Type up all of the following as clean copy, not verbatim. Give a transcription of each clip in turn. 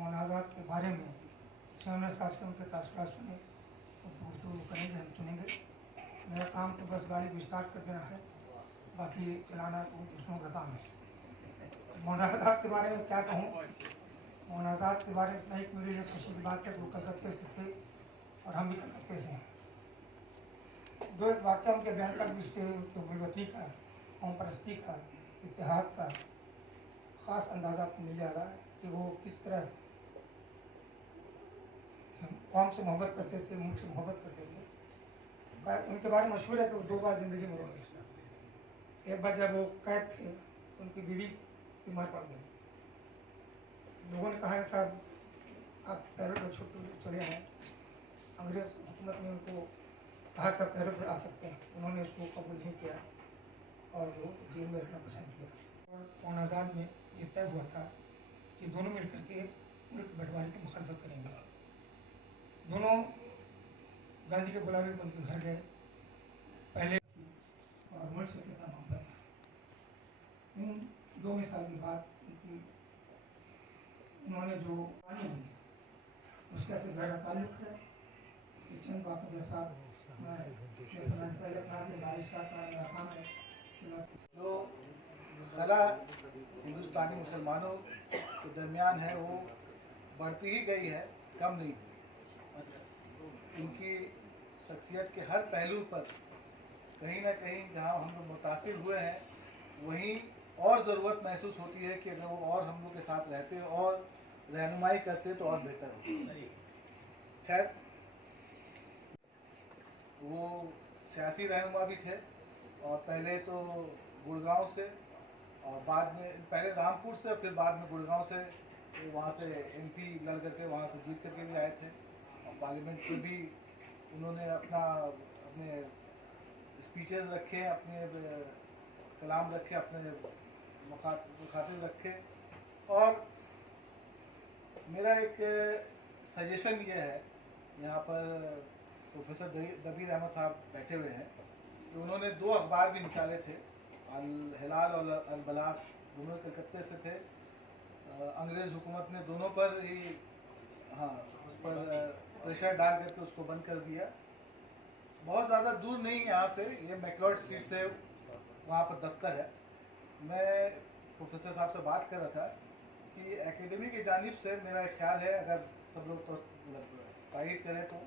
मुनाजात के बारे में चैनल साहब से उनके तासुरात सुने तो गुफ्तगू करेंगे, हम सुनेंगे। मेरा काम तो बस गाड़ी को स्टार्ट कर देना है, बाकी चलाना वो दूसरों का काम है। मुनाजात के बारे में क्या कहूँ, मुनाजात के बारे में इतना एक मेरे लिए खुशी की बात है कि वो कलकत्ते से थे और हम भी कलकत्ते से हैं। दो एक वाक्य उनके बयान का भी इससे उनकी गुलवती का, कौम परस्ती का, इत्तेहाद का ख़ास अंदाज़ा आपको मिल जाएगा कि वो किस तरह कौम से मोहब्बत करते थे, मुल्क से मोहब्बत करते थे। उनके बारे में मशहूर है कि वो 2 बार ज़िंदगी में रोए। एक बार जब वो कैद थे तो उनकी बीवी बीमार पड़ गई। लोगों ने कहा साहब आप पैरों पर छुट्टी चले आए। अंग्रेज़ हुकूमत ने उनको कहा कि पैरों पर आ सकते हैं, उन्होंने उसको कबूल नहीं किया और वो जेल में रहना पसंद किया। और मुनाजात में ये तय हुआ था कि दोनों मिलकर के मुल्क बंटवारे की मुखालफत करेंगे। दोनों गांधी के बुलावे पर उनके घर गए पहले और मुल्क से कितना मोहब्बत था। इन 2 मिसाल के बाद उन्होंने जो पानी दी उसका से गहरा ताल्लुक है। चंद बातों के साथ मैं पहले कहा कि बारिशा का मेरा काम है जो खला हिंदुस्तानी मुसलमानों के दरमियान है वो बढ़ती ही गई है, कम नहीं हुई। उनकी शख्सियत के हर पहलू पर कहीं ना कहीं जहां हम लोग मुतासिर हुए हैं वहीं और ज़रूरत महसूस होती है कि अगर वो और हम लोग के साथ रहते और रहनुमाई करते तो और बेहतर होती। खैर वो सियासी रहनुमा भी थे और पहले तो गुड़गांव से और बाद में पहले रामपुर से फिर बाद में गुड़गांव से वहाँ से MP लड़ करके वहाँ से जीत करके भी आए थे और पार्लियामेंट में भी उन्होंने अपने स्पीचेस रखे, अपने कलाम रखे, अपने मुखातिब रखे। और मेरा एक सजेशन ये है, यहाँ पर प्रोफेसर दबीर अहमद साहब बैठे हुए हैं, तो उन्होंने 2 अखबार भी निकाले थे, अल हिलाल और अल बलाग, दोनों कलकत्ते से थे। अंग्रेज़ हुकूमत ने दोनों पर ही उस पर प्रेशर डाल करके उसको बंद कर दिया। बहुत ज़्यादा दूर नहीं यहाँ से, ये मैकलॉड स्ट्रीट से वहाँ पर दफ्तर है। मैं प्रोफेसर साहब से बात कर रहा था कि एकेडमी की जानिब से मेरा ख्याल है, अगर सब लोग तो तारीफ करें तो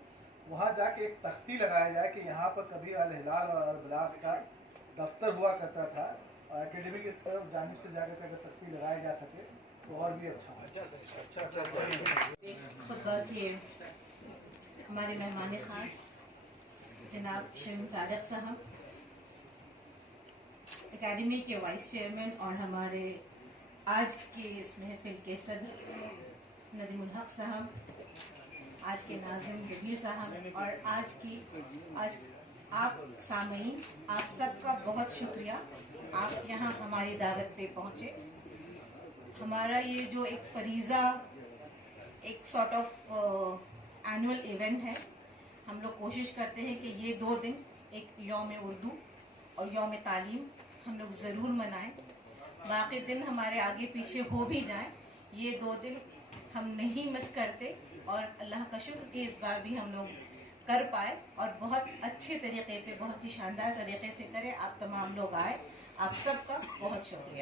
वहाँ जाके एक तख्ती लगाया जाए कि यहाँ पर कभी अल हिलाल और अल बलाग का दफ्तर हुआ करता था और एकेडमी की तरफ जानिब से जाकर अगर तख्ती लगाया जा सके तो और भी अच्छा खुतबा के हमारे मेहमान खास जनाब शर्म तारक साहब, एकेडमी के वाइस चेयरमैन और हमारे आज के इस महफिल के सदर नदीमुल हक साहब, आज के नाज़िम दबीर साहब और आज आप सामईन, आप सबका बहुत शुक्रिया। आप यहाँ हमारी दावत पे पहुँचे। हमारा ये जो एक फरीज़ा, एक सॉर्ट ऑफ एनुअल इवेंट है, हम लोग कोशिश करते हैं कि ये 2 दिन, एक यौम उर्दू और यौम तालीम, हम लोग ज़रूर मनाएं। बाकी दिन हमारे आगे पीछे हो भी जाएं, ये 2 दिन हम नहीं मिस करते और अल्लाह का शुक्र कि इस बार भी हम लोग कर पाए और बहुत अच्छे तरीके पे, बहुत ही शानदार तरीके से करें। आप तमाम लोग आए, आप सबका बहुत शुक्रिया।